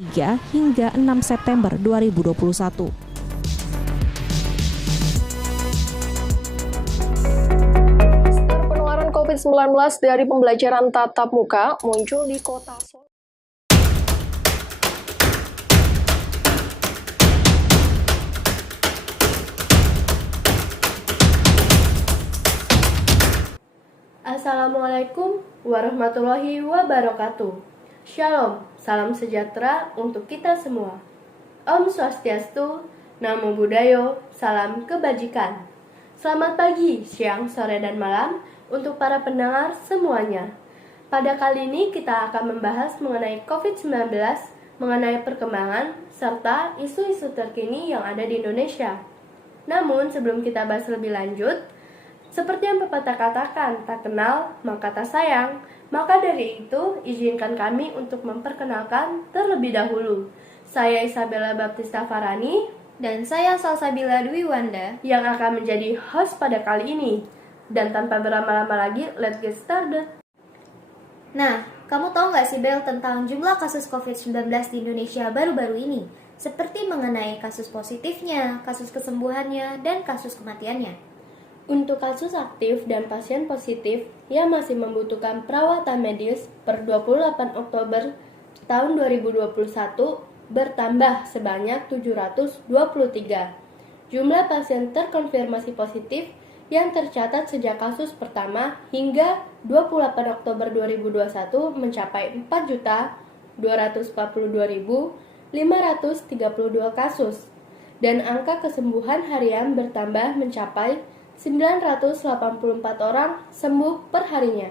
3 hingga 6 September 2021. Penularan COVID-19 dari pembelajaran tatap muka muncul di Kota Solo. Assalamualaikum warahmatullahi wabarakatuh. Shalom, salam sejahtera untuk kita semua. Om Swastiastu, Namo Buddhaya, salam kebajikan. Selamat pagi, siang, sore, dan malam untuk para pendengar semuanya. Pada kali ini kita akan membahas mengenai COVID-19, mengenai perkembangan, serta isu-isu terkini yang ada di Indonesia. Namun sebelum kita bahas lebih lanjut, seperti yang pepatah katakan, tak kenal maka tak sayang. Maka dari itu, izinkan kami untuk memperkenalkan terlebih dahulu. Saya Isabella Baptista Farani dan saya Salsabila Dwi Wanda yang akan menjadi host pada kali ini. Dan tanpa berlama-lama lagi, let's get started. Nah, kamu tahu nggak sih Bel tentang jumlah kasus COVID-19 di Indonesia baru-baru ini? Seperti mengenai kasus positifnya, kasus kesembuhannya, dan kasus kematiannya. Untuk kasus aktif dan pasien positif yang masih membutuhkan perawatan medis per 28 Oktober tahun 2021 bertambah sebanyak 723. Jumlah pasien terkonfirmasi positif yang tercatat sejak kasus pertama hingga 28 Oktober 2021 mencapai 4.242.532 kasus dan angka kesembuhan harian bertambah mencapai 984 orang sembuh per harinya.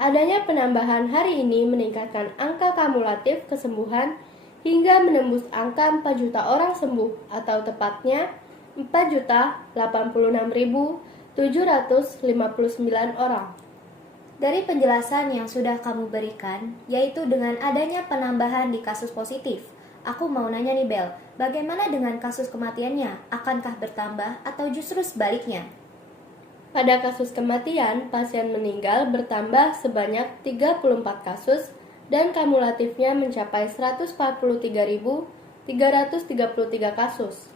Adanya penambahan hari ini meningkatkan angka kumulatif kesembuhan hingga menembus angka 4 juta orang sembuh atau tepatnya 4.086.759 orang. Dari penjelasan yang sudah kamu berikan, yaitu dengan adanya penambahan di kasus positif, aku mau nanya nih Bel, bagaimana dengan kasus kematiannya? Akankah bertambah atau justru sebaliknya? Pada kasus kematian, pasien meninggal bertambah sebanyak 34 kasus dan kumulatifnya mencapai 143.333 kasus.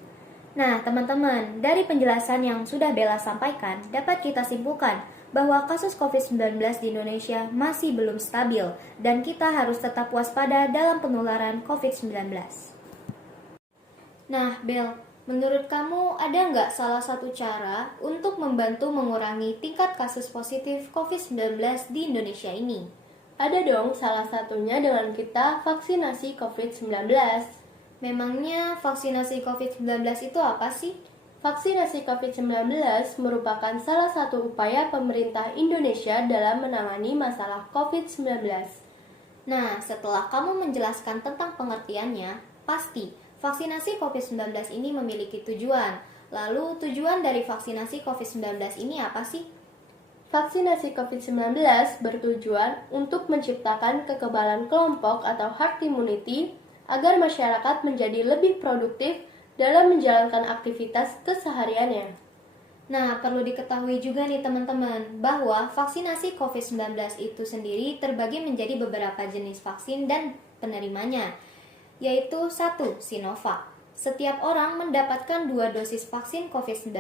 Nah, teman-teman, dari penjelasan yang sudah Bella sampaikan, dapat kita simpulkan bahwa kasus COVID-19 di Indonesia masih belum stabil dan kita harus tetap waspada dalam penularan COVID-19. Nah, Bel, menurut kamu ada nggak salah satu cara untuk membantu mengurangi tingkat kasus positif COVID-19 di Indonesia ini? Ada dong, salah satunya dengan kita vaksinasi COVID-19. Memangnya vaksinasi COVID-19 itu apa sih? Vaksinasi COVID-19 merupakan salah satu upaya pemerintah Indonesia dalam menangani masalah COVID-19. Nah, setelah kamu menjelaskan tentang pengertiannya, pasti vaksinasi COVID-19 ini memiliki tujuan. Lalu tujuan dari vaksinasi COVID-19 ini apa sih? Vaksinasi COVID-19 bertujuan untuk menciptakan kekebalan kelompok atau herd immunity agar masyarakat menjadi lebih produktif dalam menjalankan aktivitas kesehariannya. Nah, perlu diketahui juga nih teman-teman, bahwa vaksinasi COVID-19 itu sendiri terbagi menjadi beberapa jenis vaksin dan penerimanya, yaitu 1. Sinovac. Setiap orang mendapatkan 2 dosis vaksin COVID-19,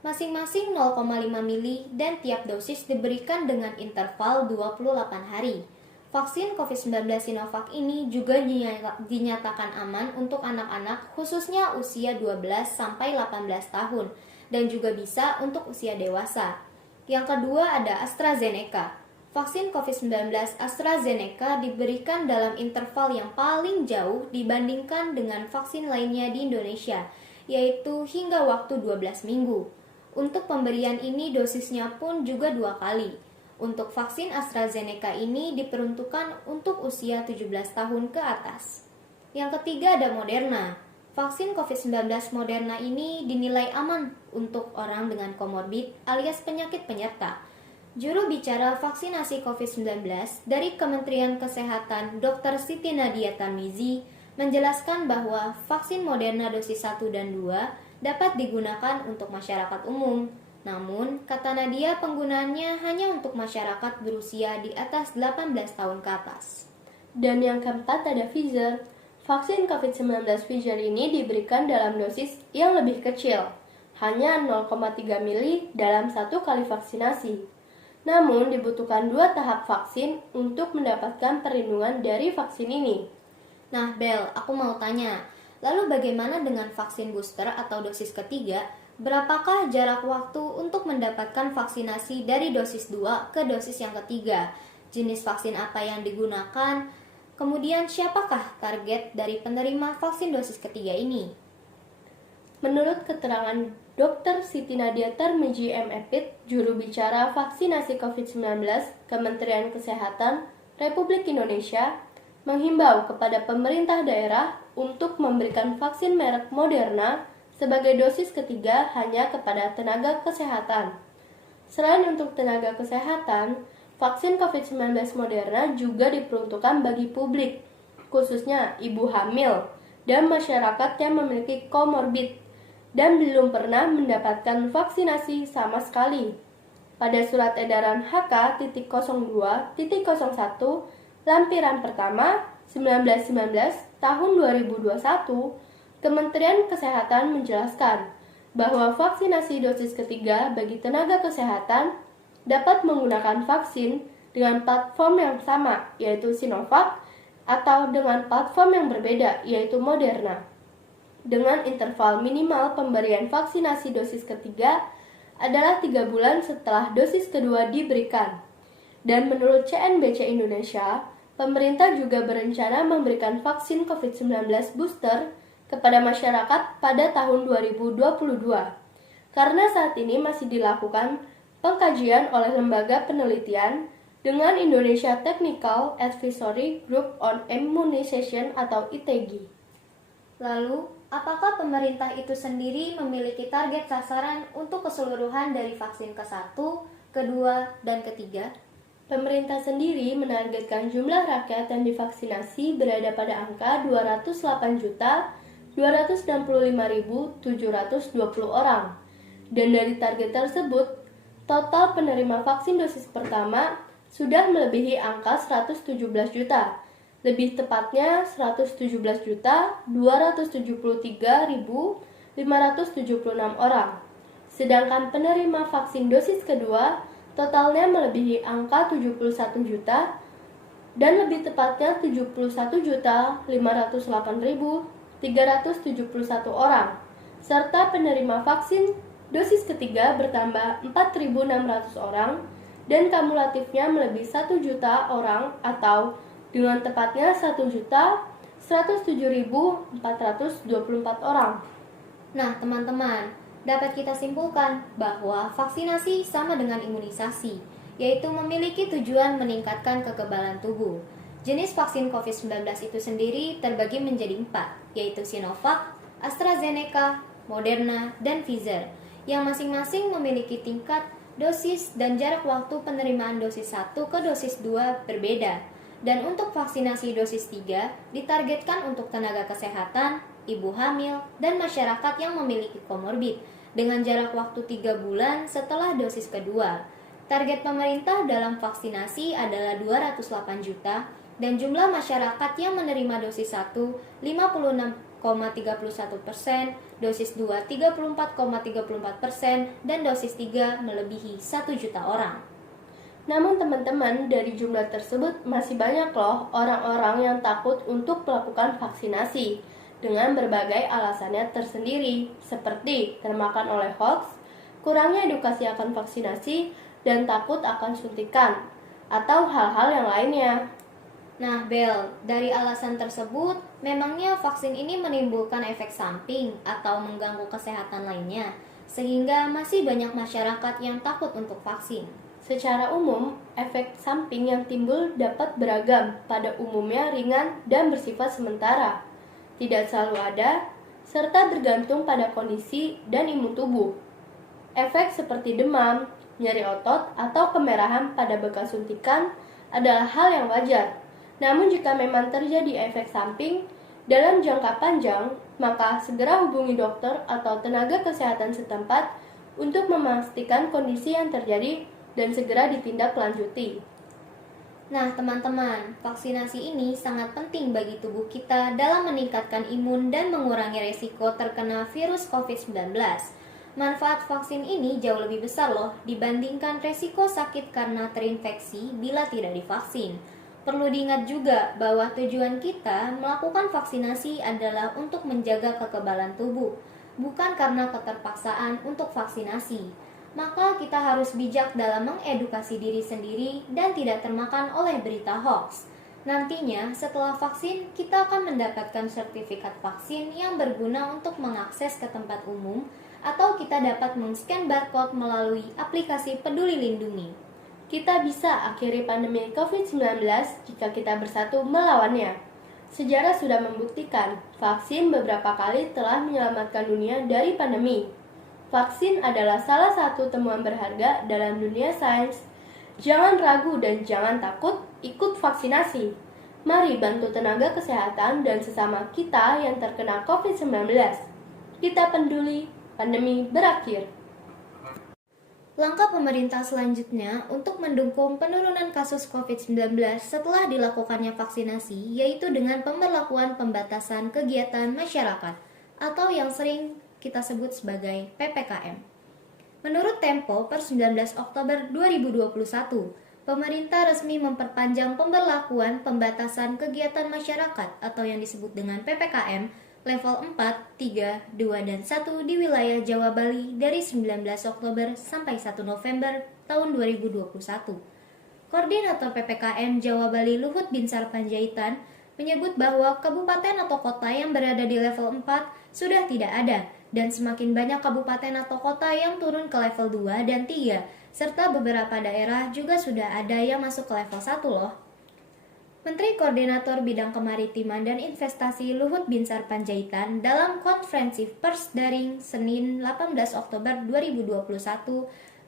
masing-masing 0,5 mili dan tiap dosis diberikan dengan interval 28 hari. Vaksin COVID-19 Sinovac ini juga dinyatakan aman untuk anak-anak khususnya usia 12 sampai 18 tahun dan juga bisa untuk usia dewasa. Yang kedua ada AstraZeneca. Vaksin COVID-19 AstraZeneca diberikan dalam interval yang paling jauh dibandingkan dengan vaksin lainnya di Indonesia, yaitu hingga waktu 12 minggu. Untuk pemberian ini dosisnya pun juga 2 kali. Untuk vaksin AstraZeneca ini diperuntukkan untuk usia 17 tahun ke atas. Yang ketiga ada Moderna. Vaksin COVID-19 Moderna ini dinilai aman untuk orang dengan komorbid alias penyakit penyerta. Juru bicara vaksinasi COVID-19 dari Kementerian Kesehatan Dr. Siti Nadia Tarmizi menjelaskan bahwa vaksin Moderna dosis 1 dan 2 dapat digunakan untuk masyarakat umum. Namun, kata Nadia penggunaannya hanya untuk masyarakat berusia di atas 18 tahun ke atas. Dan yang keempat ada Pfizer. Vaksin COVID-19 Pfizer ini diberikan dalam dosis yang lebih kecil, hanya 0,3 mili dalam satu kali vaksinasi. Namun dibutuhkan 2 tahap vaksin untuk mendapatkan perlindungan dari vaksin ini. Nah, Bel, aku mau tanya, lalu bagaimana dengan vaksin booster atau dosis ketiga? Berapakah jarak waktu untuk mendapatkan vaksinasi dari dosis 2 ke dosis yang ketiga? Jenis vaksin apa yang digunakan? Kemudian siapakah target dari penerima vaksin dosis ketiga ini? Menurut keterangan Dr. Siti Nadia Tarmizi MEPIT, juru bicara vaksinasi COVID-19 Kementerian Kesehatan Republik Indonesia, menghimbau kepada pemerintah daerah untuk memberikan vaksin merek Moderna sebagai dosis ketiga hanya kepada tenaga kesehatan. Selain untuk tenaga kesehatan, vaksin COVID-19 Moderna juga diperuntukkan bagi publik, khususnya ibu hamil dan masyarakat yang memiliki komorbid dan belum pernah mendapatkan vaksinasi sama sekali. Pada surat edaran HK.02.01 lampiran pertama 1919 tahun 2021, Kementerian Kesehatan menjelaskan bahwa vaksinasi dosis ketiga bagi tenaga kesehatan dapat menggunakan vaksin dengan platform yang sama, yaitu Sinovac, atau dengan platform yang berbeda, yaitu Moderna. Dengan interval minimal pemberian vaksinasi dosis ketiga adalah 3 bulan setelah dosis kedua diberikan. Dan menurut CNBC Indonesia, pemerintah juga berencana memberikan vaksin COVID-19 booster kepada masyarakat pada tahun 2022. Karena saat ini masih dilakukan pengkajian oleh lembaga penelitian dengan Indonesia Technical Advisory Group on Immunization atau ITGI. Lalu, apakah pemerintah itu sendiri memiliki target sasaran untuk keseluruhan dari vaksin ke-1, kedua, dan ketiga? Pemerintah sendiri menargetkan jumlah rakyat yang divaksinasi berada pada angka 208.265.720 orang. Dan dari target tersebut, total penerima vaksin dosis pertama sudah melebihi angka 117 juta, lebih tepatnya 117.273.576 orang. Sedangkan penerima vaksin dosis kedua totalnya melebihi angka 71 juta dan lebih tepatnya 71.508.371 orang. Serta penerima vaksin dosis ketiga bertambah 4.600 orang dan kumulatifnya melebihi 1 juta orang atau dengan tepatnya 1.107.424 orang. Nah, teman-teman, dapat kita simpulkan bahwa vaksinasi sama dengan imunisasi, yaitu memiliki tujuan meningkatkan kekebalan tubuh. Jenis vaksin COVID-19 itu sendiri terbagi menjadi 4, yaitu Sinovac, AstraZeneca, Moderna, dan Pfizer, yang masing-masing memiliki tingkat, dosis, dan jarak waktu penerimaan dosis 1 ke dosis 2 berbeda. Dan untuk vaksinasi dosis 3 ditargetkan untuk tenaga kesehatan, ibu hamil, dan masyarakat yang memiliki komorbid dengan jarak waktu 3 bulan setelah dosis kedua. Target pemerintah dalam vaksinasi adalah 208 juta dan jumlah masyarakat yang menerima dosis 1 56,31%, dosis 2 34,34% dan dosis 3 melebihi 1 juta orang. Namun teman-teman, dari jumlah tersebut masih banyak loh orang-orang yang takut untuk melakukan vaksinasi dengan berbagai alasannya tersendiri, seperti termakan oleh hoax, kurangnya edukasi akan vaksinasi, dan takut akan suntikan, atau hal-hal yang lainnya. Nah, Bel, dari alasan tersebut, memangnya vaksin ini menimbulkan efek samping atau mengganggu kesehatan lainnya, sehingga masih banyak masyarakat yang takut untuk vaksin. Secara umum, efek samping yang timbul dapat beragam, pada umumnya ringan dan bersifat sementara, tidak selalu ada, serta bergantung pada kondisi dan imun tubuh. Efek seperti demam, nyeri otot, atau kemerahan pada bekas suntikan adalah hal yang wajar. Namun jika memang terjadi efek samping dalam jangka panjang, maka segera hubungi dokter atau tenaga kesehatan setempat untuk memastikan kondisi yang terjadi dan segera ditindaklanjuti. Nah, teman-teman, vaksinasi ini sangat penting bagi tubuh kita dalam meningkatkan imun dan mengurangi resiko terkena virus COVID-19. Manfaat vaksin ini jauh lebih besar loh dibandingkan resiko sakit karena terinfeksi bila tidak divaksin. Perlu diingat juga bahwa tujuan kita melakukan vaksinasi adalah untuk menjaga kekebalan tubuh, bukan karena keterpaksaan untuk vaksinasi. Maka kita harus bijak dalam mengedukasi diri sendiri dan tidak termakan oleh berita hoax. Nantinya, setelah vaksin, kita akan mendapatkan sertifikat vaksin yang berguna untuk mengakses ke tempat umum, atau kita dapat men-scan barcode melalui aplikasi Peduli Lindungi. Kita bisa akhiri pandemi COVID-19 jika kita bersatu melawannya. Sejarah sudah membuktikan, vaksin beberapa kali telah menyelamatkan dunia dari pandemi. Vaksin adalah salah satu temuan berharga dalam dunia sains. Jangan ragu dan jangan takut ikut vaksinasi. Mari bantu tenaga kesehatan dan sesama kita yang terkena COVID-19. Kita peduli, pandemi berakhir. Langkah pemerintah selanjutnya untuk mendukung penurunan kasus COVID-19 setelah dilakukannya vaksinasi yaitu dengan pemberlakuan pembatasan kegiatan masyarakat atau yang sering kita sebut sebagai PPKM. Menurut Tempo per 19 Oktober 2021, pemerintah resmi memperpanjang pemberlakuan pembatasan kegiatan masyarakat atau yang disebut dengan PPKM level 4, 3, 2, dan 1 di wilayah Jawa Bali dari 19 Oktober sampai 1 November tahun 2021. Koordinator PPKM Jawa Bali Luhut Binsar Panjaitan menyebut bahwa kabupaten atau kota yang berada di level 4 sudah tidak ada dan semakin banyak kabupaten atau kota yang turun ke level 2 dan 3 serta beberapa daerah juga sudah ada yang masuk ke level 1 loh. Menteri Koordinator Bidang Kemaritiman dan Investasi Luhut Binsar Panjaitan dalam konferensi pers daring Senin 18 Oktober 2021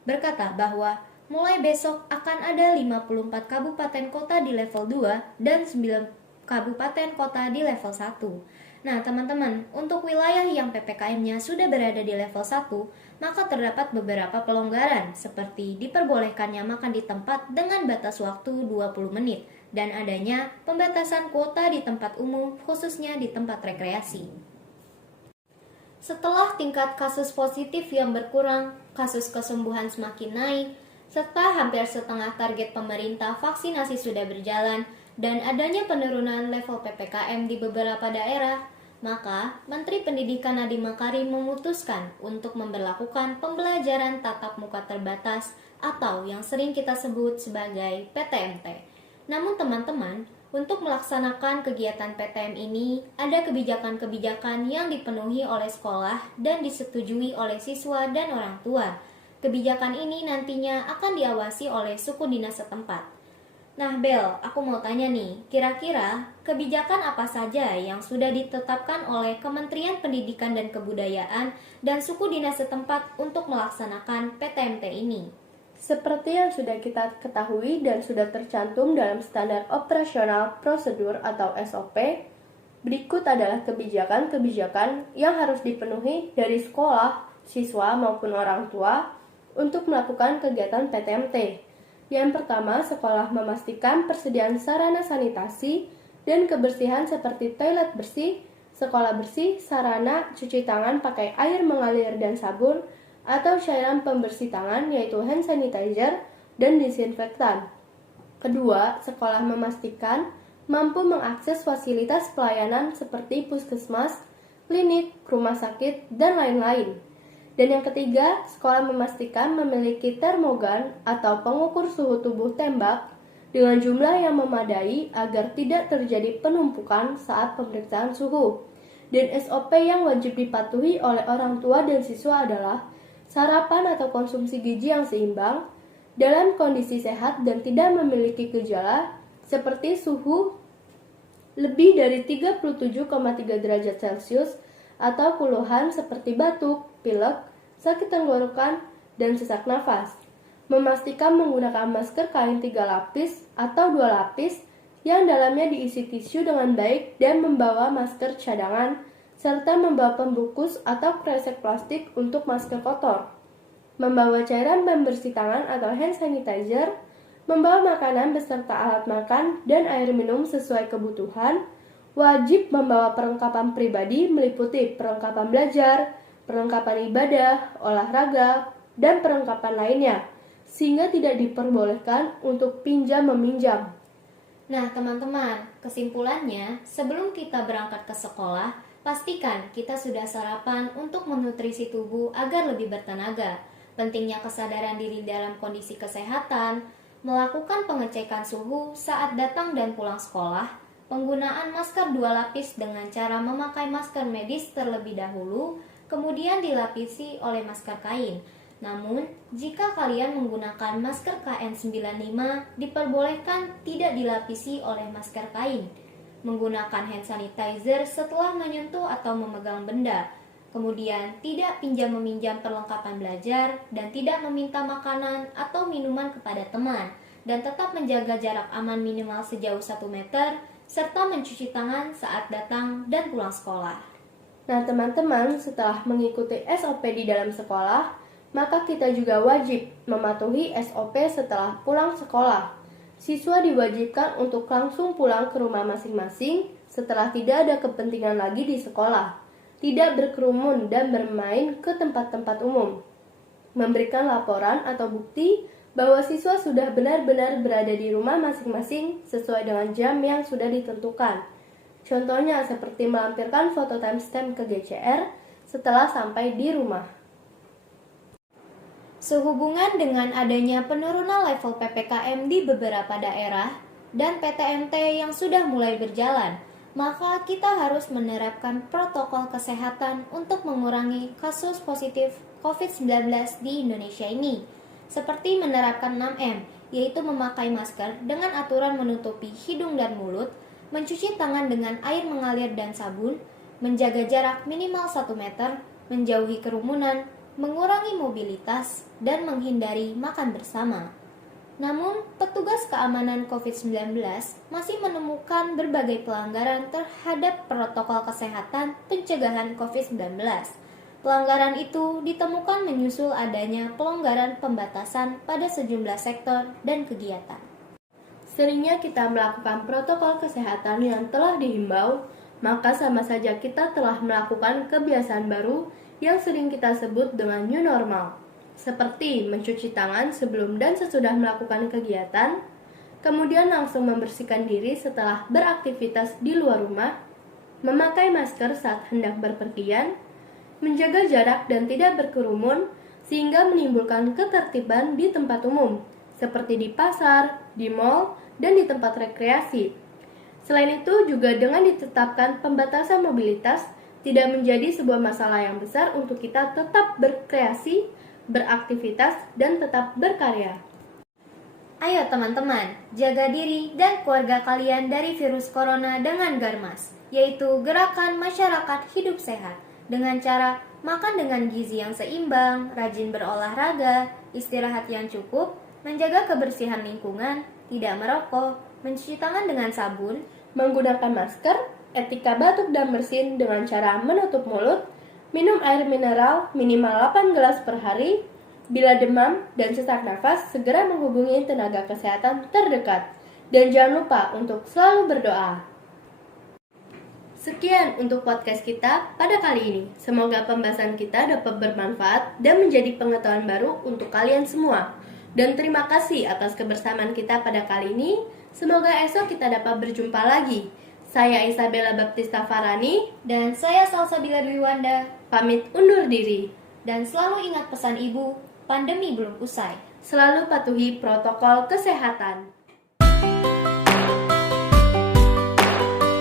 berkata bahwa mulai besok akan ada 54 kabupaten kota di level 2 dan 9 kabupaten kota di level 1. Nah, teman-teman, untuk wilayah yang PPKM-nya sudah berada di level 1, maka terdapat beberapa pelonggaran seperti diperbolehkannya makan di tempat dengan batas waktu 20 menit dan adanya pembatasan kuota di tempat umum khususnya di tempat rekreasi. Setelah tingkat kasus positif yang berkurang, kasus kesembuhan semakin naik, serta hampir setengah target pemerintah vaksinasi sudah berjalan, dan adanya penurunan level PPKM di beberapa daerah, maka Menteri Pendidikan Nadiem Makarim memutuskan untuk memberlakukan pembelajaran tatap muka terbatas atau yang sering kita sebut sebagai PTMT. Namun teman-teman, untuk melaksanakan kegiatan PTM ini, ada kebijakan-kebijakan yang dipenuhi oleh sekolah dan disetujui oleh siswa dan orang tua. Kebijakan ini nantinya akan diawasi oleh suku dinas setempat. Nah Bel, aku mau tanya nih, kira-kira kebijakan apa saja yang sudah ditetapkan oleh Kementerian Pendidikan dan Kebudayaan dan suku dinas setempat untuk melaksanakan PTMT ini? Seperti yang sudah kita ketahui dan sudah tercantum dalam Standar Operasional Prosedur atau SOP, berikut adalah kebijakan-kebijakan yang harus dipenuhi dari sekolah, siswa maupun orang tua untuk melakukan kegiatan PTMT. Yang pertama, sekolah memastikan persediaan sarana sanitasi dan kebersihan seperti toilet bersih, sekolah bersih, sarana cuci tangan pakai air mengalir dan sabun, atau cairan pembersih tangan yaitu hand sanitizer dan disinfektan. Kedua, sekolah memastikan mampu mengakses fasilitas pelayanan seperti puskesmas, klinik, rumah sakit, dan lain-lain. Dan yang ketiga, sekolah memastikan memiliki termogan atau pengukur suhu tubuh tembak dengan jumlah yang memadai agar tidak terjadi penumpukan saat pemeriksaan suhu. Dan SOP yang wajib dipatuhi oleh orang tua dan siswa adalah sarapan atau konsumsi gizi yang seimbang, dalam kondisi sehat dan tidak memiliki gejala seperti suhu lebih dari 37,3 derajat Celcius atau keluhan seperti batuk, pilek, sakit tenggorokan, dan sesak nafas. Memastikan menggunakan masker kain 3 lapis atau 2 lapis yang dalamnya diisi tisu dengan baik dan membawa masker cadangan, serta membawa pembungkus atau kresek plastik untuk masker kotor. Membawa cairan pembersih tangan atau hand sanitizer, membawa makanan beserta alat makan dan air minum sesuai kebutuhan, wajib membawa perlengkapan pribadi meliputi perlengkapan belajar, perlengkapan ibadah, olahraga, dan perlengkapan lainnya, sehingga tidak diperbolehkan untuk pinjam-meminjam. Nah, teman-teman, kesimpulannya, sebelum kita berangkat ke sekolah, pastikan kita sudah sarapan untuk menutrisi tubuh agar lebih bertenaga. Pentingnya kesadaran diri dalam kondisi kesehatan, melakukan pengecekan suhu saat datang dan pulang sekolah, penggunaan masker 2 lapis dengan cara memakai masker medis terlebih dahulu, kemudian dilapisi oleh masker kain. Namun, jika kalian menggunakan masker KN95, diperbolehkan tidak dilapisi oleh masker kain. Menggunakan hand sanitizer setelah menyentuh atau memegang benda. Kemudian, tidak pinjam-meminjam perlengkapan belajar dan tidak meminta makanan atau minuman kepada teman. Dan tetap menjaga jarak aman minimal sejauh 1 meter, serta mencuci tangan saat datang dan pulang sekolah. Nah, teman-teman, setelah mengikuti SOP di dalam sekolah, maka kita juga wajib mematuhi SOP setelah pulang sekolah. Siswa diwajibkan untuk langsung pulang ke rumah masing-masing setelah tidak ada kepentingan lagi di sekolah, tidak berkerumun dan bermain ke tempat-tempat umum, memberikan laporan atau bukti bahwa siswa sudah benar-benar berada di rumah masing-masing sesuai dengan jam yang sudah ditentukan. Contohnya seperti melampirkan foto timestamp ke GCR setelah sampai di rumah. Sehubungan dengan adanya penurunan level PPKM di beberapa daerah dan PTMT yang sudah mulai berjalan, maka kita harus menerapkan protokol kesehatan untuk mengurangi kasus positif COVID-19 di Indonesia ini, seperti menerapkan 6M, yaitu memakai masker dengan aturan menutupi hidung dan mulut, mencuci tangan dengan air mengalir dan sabun, menjaga jarak minimal 1 meter, menjauhi kerumunan, mengurangi mobilitas, dan menghindari makan bersama. Namun, petugas keamanan COVID-19 masih menemukan berbagai pelanggaran terhadap protokol kesehatan pencegahan COVID-19. Pelanggaran itu ditemukan menyusul adanya pelonggaran pembatasan pada sejumlah sektor dan kegiatan. Seringnya kita melakukan protokol kesehatan yang telah dihimbau, maka sama saja kita telah melakukan kebiasaan baru yang sering kita sebut dengan new normal, seperti mencuci tangan sebelum dan sesudah melakukan kegiatan, kemudian langsung membersihkan diri setelah beraktivitas di luar rumah, memakai masker saat hendak berpergian, menjaga jarak dan tidak berkerumun sehingga menimbulkan ketertiban di tempat umum, seperti di pasar, di mal, dan di tempat rekreasi. Selain itu, juga dengan ditetapkan pembatasan mobilitas, tidak menjadi sebuah masalah yang besar untuk kita tetap berkreasi, beraktivitas, dan tetap berkarya. Ayo teman-teman, jaga diri dan keluarga kalian dari virus corona dengan Garmas, yaitu Gerakan Masyarakat Hidup Sehat, dengan cara makan dengan gizi yang seimbang, rajin berolahraga, istirahat yang cukup, menjaga kebersihan lingkungan, tidak merokok, mencuci tangan dengan sabun, menggunakan masker, etika batuk dan bersin dengan cara menutup mulut, minum air mineral minimal 8 gelas per hari, bila demam dan sesak nafas segera menghubungi tenaga kesehatan terdekat, dan jangan lupa untuk selalu berdoa. Sekian untuk podcast kita pada kali ini. Semoga pembahasan kita dapat bermanfaat dan menjadi pengetahuan baru untuk kalian semua. Dan terima kasih atas kebersamaan kita pada kali ini. Semoga esok kita dapat berjumpa lagi. Saya Isabella Baptista Farani dan saya Salsabila Dwiwanda pamit undur diri. Dan selalu ingat pesan ibu, pandemi belum usai. Selalu patuhi protokol kesehatan.